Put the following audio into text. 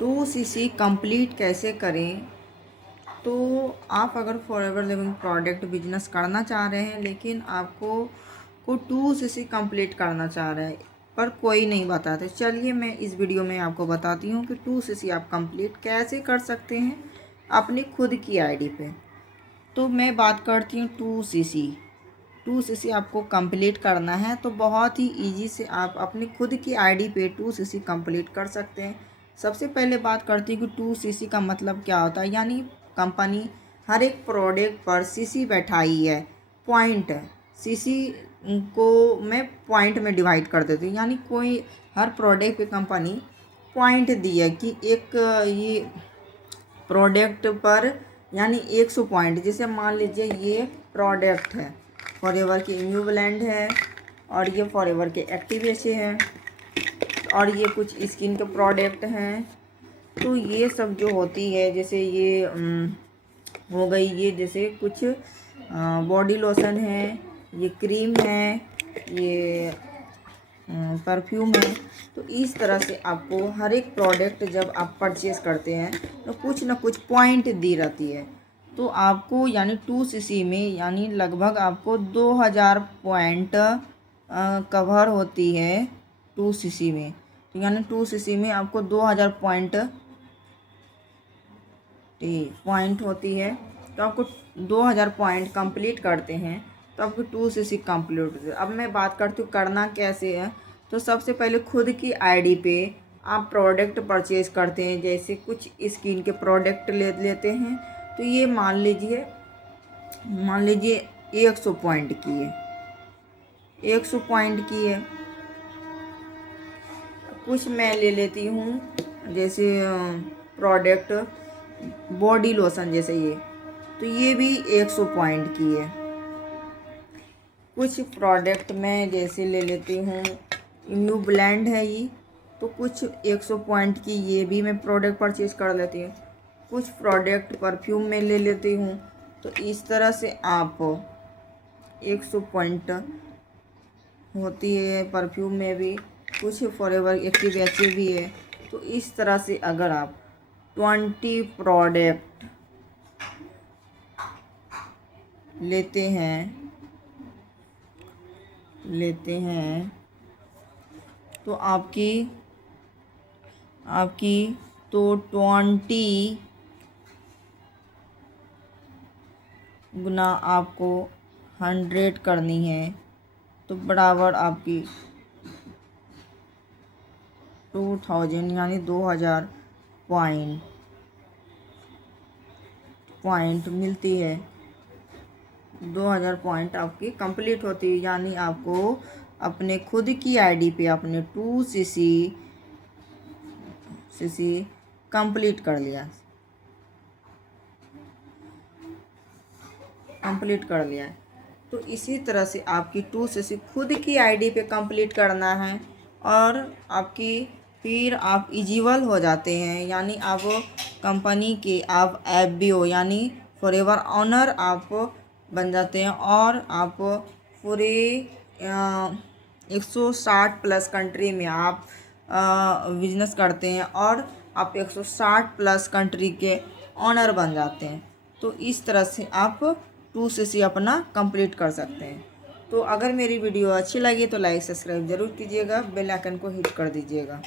2cc complete कैसे करें। तो आप अगर फॉरएवर लिविंग प्रोडक्ट बिजनेस करना चाह रहे हैं लेकिन आपको 2cc कंप्लीट करना चाह रहे हैं पर कोई नहीं बताते, चलिए मैं इस वीडियो में आपको बताती हूँ कि 2cc आप कंप्लीट कैसे कर सकते हैं अपनी खुद की आईडी पे। तो मैं बात करती हूँ 2cc आपको कंप्लीट करना है तो बहुत ही इजी से आप अपनी खुद की आईडी पे 2cc कंप्लीट कर सकते हैं। सबसे पहले बात करती हूँ कि 2cc का मतलब क्या होता है, यानी कंपनी हर एक प्रोडक्ट पर सीसी बैठाई है, पॉइंट सीसी को मैं पॉइंट में डिवाइड कर देती हूँ, यानी कोई हर प्रोडक्ट पे कंपनी पॉइंट दी है कि एक ये प्रोडक्ट पर यानी 100 पॉइंट। जैसे मान लीजिए ये प्रोडक्ट है फॉरएवर के न्यू ब्लेंड है और ये फॉरएवर के एक्टिव एसे हैं और ये कुछ स्किन के प्रोडक्ट हैं। तो ये सब जो होती है जैसे ये हो गई, ये जैसे कुछ बॉडी लोशन है, ये क्रीम है, ये परफ्यूम है। तो इस तरह से आपको हर एक प्रोडक्ट जब आप परचेज़ करते हैं तो कुछ ना कुछ पॉइंट दी रहती है। तो आपको यानी 2cc में यानी लगभग आपको 2000 पॉइंट कवर होती है 2cc में। तो यानी 2cc में आपको 2000 पॉइंट होती है। तो आपको 2000 पॉइंट कंप्लीट करते हैं तो आपको 2cc कंप्लीट होती है। अब मैं बात करती हूँ करना कैसे है। तो सबसे पहले खुद की आईडी पे आप प्रोडक्ट परचेज़ करते हैं, जैसे कुछ स्किन के प्रोडक्ट लेते हैं। तो ये मान लीजिए 100 पॉइंट की है, 100 पॉइंट की है। कुछ मैं ले लेती हूँ जैसे प्रोडक्ट बॉडी लोशन, जैसे ये, तो ये भी 100 पॉइंट की है। कुछ प्रोडक्ट मैं जैसे ले लेती हूँ न्यू ब्लेंड है ये, तो कुछ 100 पॉइंट की ये भी मैं प्रोडक्ट परचेज कर लेती हूँ। कुछ प्रोडक्ट परफ्यूम में ले लेती हूँ। तो इस तरह से आप 100 पॉइंट होती है परफ्यूम में भी, कुछ फॉरएवर एक्टिव एसे भी है। तो इस तरह से अगर आप 20 प्रोडक्ट लेते हैं तो आपकी तो 20 गुना आपको 100 करनी है तो बराबर आपकी 2000 यानी 2000 पॉइंट मिलती है। 2000 पॉइंट आपकी कंप्लीट होती है, यानी आपको अपने खुद की आईडी पे अपने 2cc कंप्लीट कर लिया है। तो इसी तरह से आपकी 2cc खुद की आईडी पे कंप्लीट करना है और आपकी फिर आप इजिबल हो जाते हैं, यानी आप कंपनी के आप FBO यानी फॉरएवर ऑनर आप बन जाते हैं और आप पूरे 160 प्लस कंट्री में आप बिजनेस करते हैं और आप 160 प्लस कंट्री के ऑनर बन जाते हैं। तो इस तरह से आप 2cc अपना कंप्लीट कर सकते हैं। तो अगर मेरी वीडियो अच्छी लगी तो लाइक सब्सक्राइब ज़रूर कीजिएगा, बेल आइकन को हिट कर दीजिएगा।